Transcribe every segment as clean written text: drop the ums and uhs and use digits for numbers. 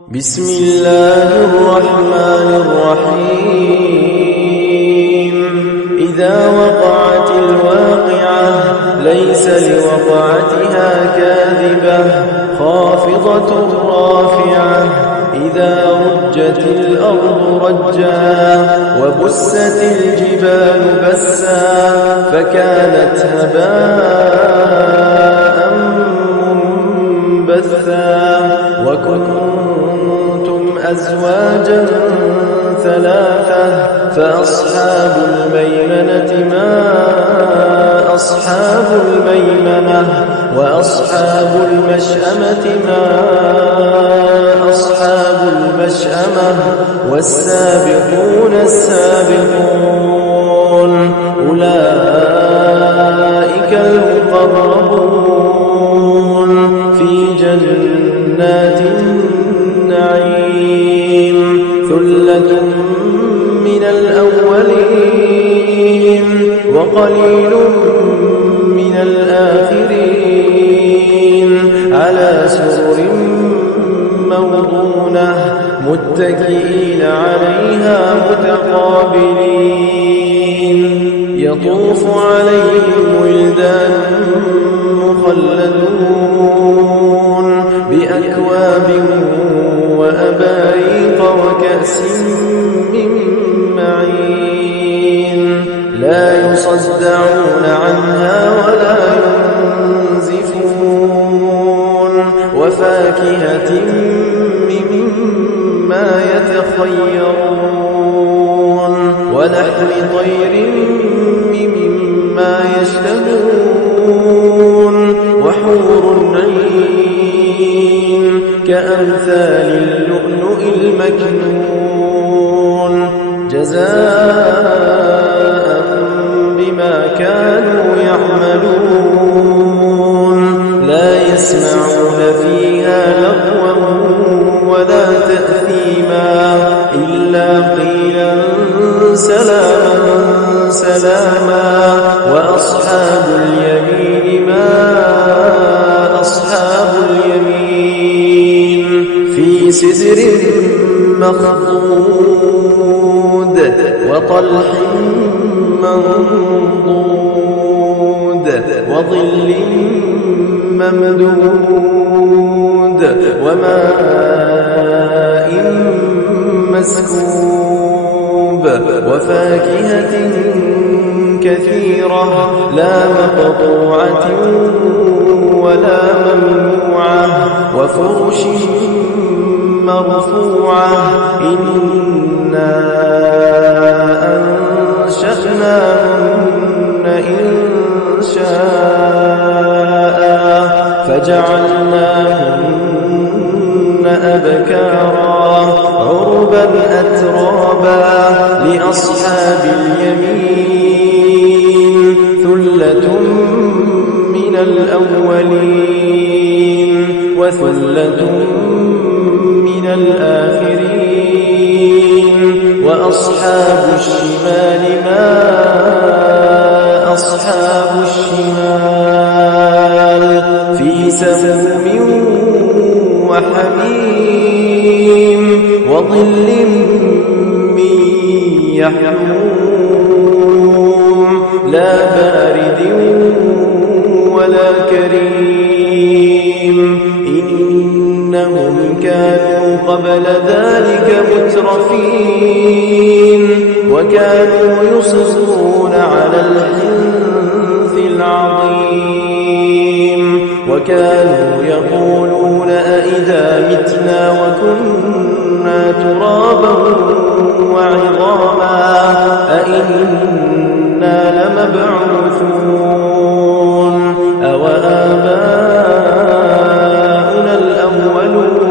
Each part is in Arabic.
بسم الله الرحمن الرحيم إذا وقعت الواقعة ليس لوقعتها كاذبة خافضة رافعة إذا رجت الأرض رجا وبست الجبال بسا فكانت هباء منبثا وكنتم أزواجا ثلاثة فأصحاب الميمنة ما أصحاب الميمنة وأصحاب المشأمة ما أصحاب المشأمة والسابقون السابقون أولئك المقربون في جنات النعيم ثلة من الأولين وقليل من الآخرين على سرر موضونة متكئين عليها متقابلين يطوف عليهم ولدان مخلدون بأكواب وأباريق وكأس من معين لا يصدعون عنها ولا ينزفون وفاكهة مما يتخيرون ولحم طير مما يشتهون وحور عين كأمثال اللؤلؤ المكنون جزاء بما كانوا يعملون لا يسمعون فيها لغوا ولا تأثيما إلا قيلا سلاما سلاما وأصحاب اليمين ما أصحاب اليمين في سدر مخضود وطلح منضود وظل ممدود وماء مسكوب وفاكهة كثيرة لا مقطوعة ولا ممنوعة وفرش مرفوعة إنا أنشأناهن إنشاء فجعلناهن أبكارا عربا أترابا لأصحاب اليمين ثلة من الأولين وثلة من الآخرين وأصحاب الشمال ما أصحاب الشمال في سموم وحميم وظل من يحموم لا بارد ولا كريم إنهم كانوا قبل ذلك مترفين وكانوا يصرون على الحنث العظيم وكانوا يقولون أئذا متنا وكنا ترابا وعظاما أئنا لمبعوثون أوآباؤنا الأولون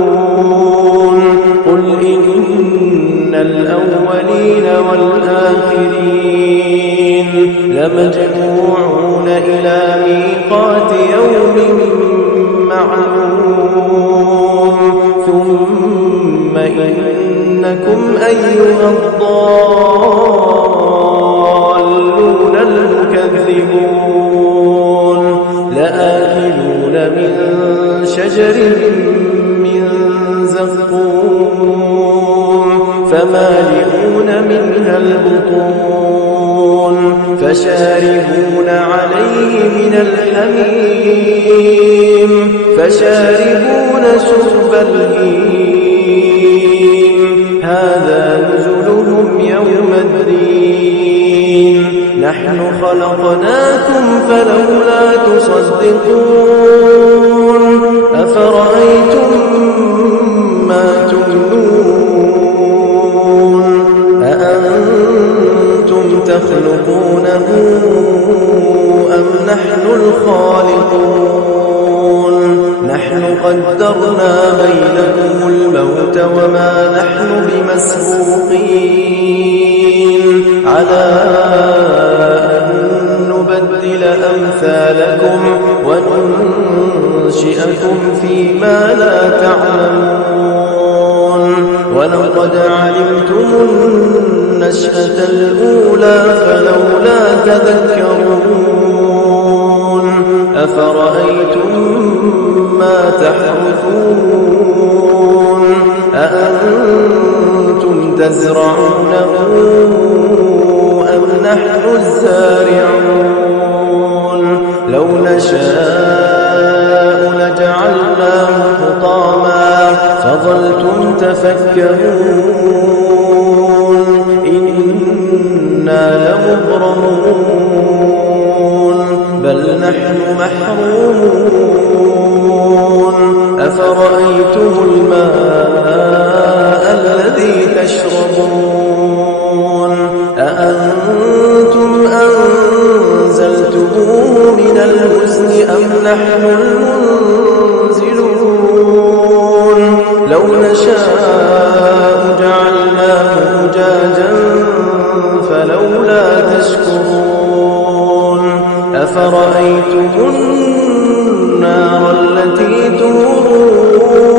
قل إن الأولين والآخرين لمجموعون إلى ميقات يوم معلوم ثم إنكم أيها الضالون المكذبون لآكلون من شجر من زقوم الزقوم فمالئون منها البطون فشاربون عليه من الحميم فشاربون شرب الهيم هذا نزلهم يوم الدين نحن خلقناكم فلولا تصدقون أفرأيتم ما تمنون أأنتم تخلقونه أم نحن الخالقون نحن قدرنا بينكم الموت وما نحن بمسبوقين على أن نبدل أمثالكم وننشئكم فيما لا تعلمون ولقد علمتم النشأة الأولى فلولا تذكرون أفرأيتم ما تحرثون أأنتم تزرعونه أم نحن الزارعون لو نشاء لجعلناه حطاما فظلتم تفكرون إنا لمغرمون بل نحن محرومون أفرأيتم الماء الذي تشربون أأنتم أنزلتموه من المزن أم نحن المنزلون لو نشاء جعلناه أجاجا فلولا تشكرون أفرأيتم النار التي تورون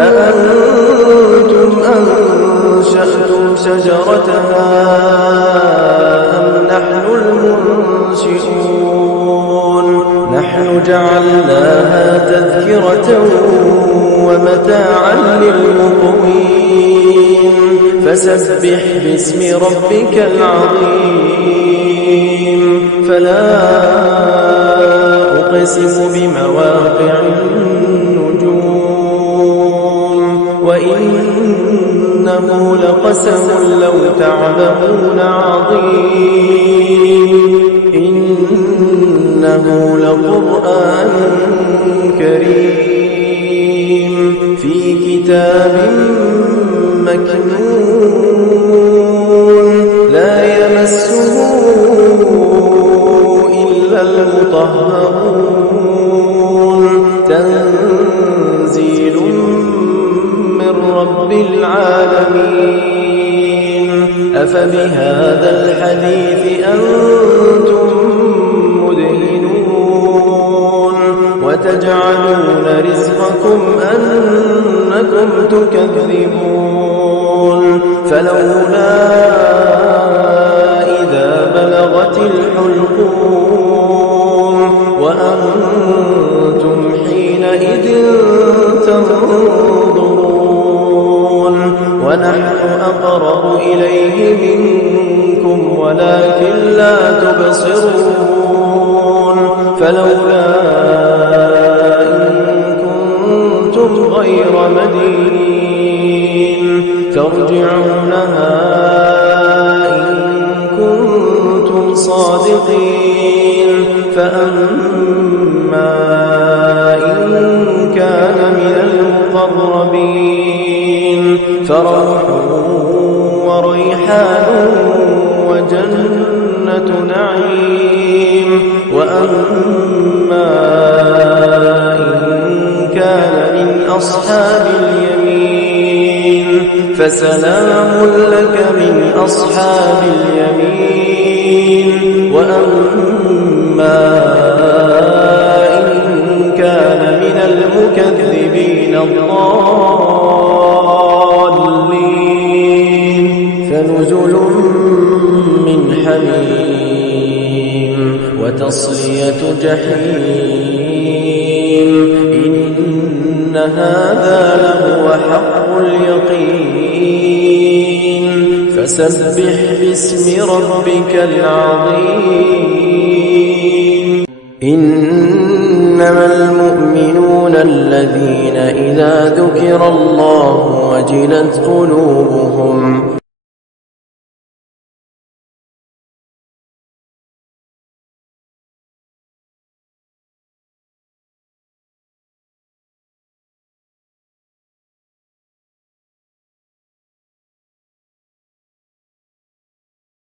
أأنتم أنشأتم شجرتها أم نحن المنشئون نحن جعلناها تذكرة ومتاعا للمقوين فسبح باسم ربك العظيم فلا أقسم بمواقع النجوم وإنه لقسم لو تعلمون عظيم إنه لقرآن كريم في كتاب مكنون لا يمسه إلا المطهرون تنزيل من رب العالمين أفبهذا الحديث أنتم مدهنون وتجعلون رزقكم أنكم تكذبون فلولا إذا بلغت الحلقوم وأنتم حينئذ تنظرون ونحن أقرب إليه منكم ولكن لا تبصرون فلولا إن كنتم غير مدينين ترجعونها إن كنتم صادقين فأما إن كان من المقربين فروح وريحان وجنة نعيم وأما إن كان من أصحاب اليمين فسلام لك من أصحاب اليمين وأما إن كان من المكذبين الضالين فنزل من حميم وتصلية جحيم إن هذا لهو فسبح باسم ربك العظيم إنما المؤمنون الذين إذا ذكر الله وجلت قلوبهم